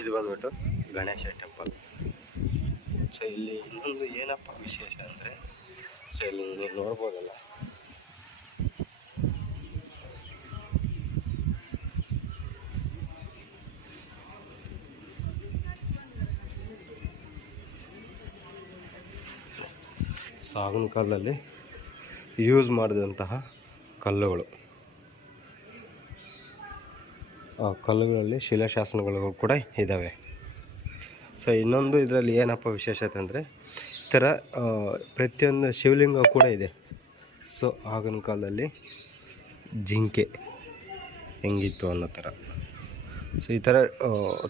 ಇದು ಬಂದ್ಬಿಟ್ಟು Ganesha temple. So ಇಲ್ಲಿ ಇನ್ನೊಂದು ಏನಪ್ಪ ವಿಶೇಷ ಅಂದರೆ, ಸೊ ಇಲ್ಲಿ ನೀವು ನೋಡ್ಬೋದಲ್ಲ, ಸೊ ಆಗಿನ ಕಾಲದಲ್ಲಿ ಯೂಸ್ ಮಾಡಿದಂತಹ ಕಲ್ಲುಗಳು. ಆ ಕಲ್ಲುಗಳಲ್ಲಿ ಶಿಲಾಶಾಸನಗಳು ಕೂಡ ಇದ್ದಾವೆ. ಸೊ ಇನ್ನೊಂದು ಇದರಲ್ಲಿ ಏನಪ್ಪ ವಿಶೇಷತೆ ಅಂದರೆ, ಈ ಥರ ಪ್ರತಿಯೊಂದು ಶಿವಲಿಂಗ ಕೂಡ ಇದೆ. ಸೊ ಆಗಿನ ಕಾಲದಲ್ಲಿ ಜಿಂಕೆ ಹೆಂಗಿತ್ತು ಅನ್ನೋ ಥರ. ಸೊ ಈ ಥರ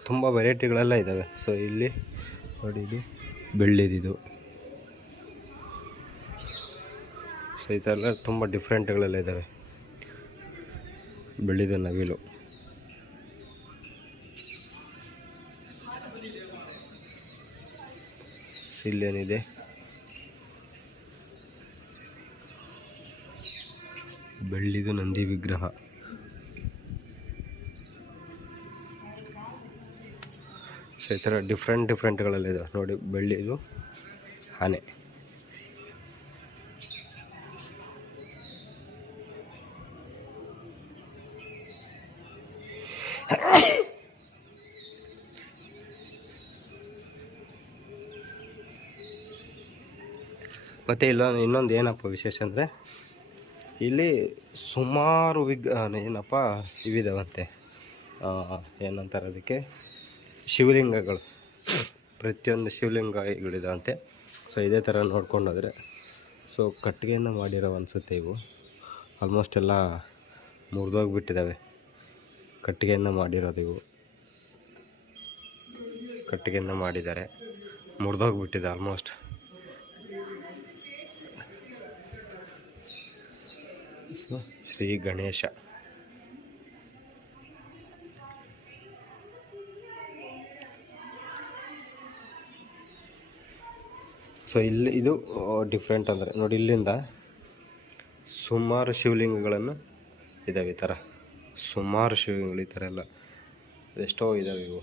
ತುಂಬ ವೆರೈಟಿಗಳೆಲ್ಲ ಇದ್ದಾವೆ. ಸೊ ಇಲ್ಲಿ ನೋಡಿ, ಇದು ಬೆಳ್ಳಿದಿದು. ಸೊ ಈ ಥರ ಎಲ್ಲ ತುಂಬ ಡಿಫ್ರೆಂಟ್ಗಳೆಲ್ಲ ಇದ್ದಾವೆ. ಬೆಳ್ಳಿದ ನವಿಲು. ಸೊ ಇಲ್ಲೇನಿದೆ, ಬೆಳ್ಳಿದು ನಂದಿ ವಿಗ್ರಹ. ಸೊ ಈ ಥರ ಡಿಫ್ರೆಂಟ್ಗಳೆಲ್ಲ ಇದೆ ನೋಡಿ. ಬೆಳ್ಳಿದು ಆನೆ. ಮತ್ತು ಇನ್ನೊಂದು ಏನಪ್ಪ ವಿಶೇಷ ಅಂದರೆ, ಇಲ್ಲಿ ಸುಮಾರು ಏನಪ್ಪ ಇವಿದಾವಂತೆ, ಏನಂತಾರೆ ಅದಕ್ಕೆ, ಶಿವಲಿಂಗಗಳು. ಪ್ರತಿಯೊಂದು ಶಿವಲಿಂಗಗಳಿದಾವಂತೆ. ಸೊ ಇದೇ ಥರ ನೋಡ್ಕೊಂಡೋದ್ರೆ, ಸೊ ಕಟ್ಟಿಗೆಯಿಂದ ಮಾಡಿರೋ ಅನಿಸುತ್ತೆ ಇವು. ಆಲ್ಮೋಸ್ಟ್ ಎಲ್ಲ ಮುರಿದೋಗಿಬಿಟ್ಟಿದ್ದಾವೆ. ಕಟ್ಟಿಗೆಯಿಂದ ಮಾಡಿರೋದು ಇವು, ಕಟ್ಟಿಗೆಯಿಂದ ಮಾಡಿದ್ದಾರೆ, ಮುರಿದೋಗಿಬಿಟ್ಟಿದೆ almost. So Shri Ganesha. So ಇಲ್ಲಿ ಇದು ಡಿಫ್ರೆಂಟ್ ಅಂದರೆ ನೋಡಿ, ಇಲ್ಲಿಂದ ಸುಮಾರು ಶಿವಲಿಂಗಗಳನ್ನು ಇದ್ದಾವೆ. ಈ ಥರ ಸುಮಾರು ಶಿವಲಿಂಗಗಳು ಈ ಥರ ಎಲ್ಲ ಎಷ್ಟೋ ಇದ್ದಾವೆ ಇವು.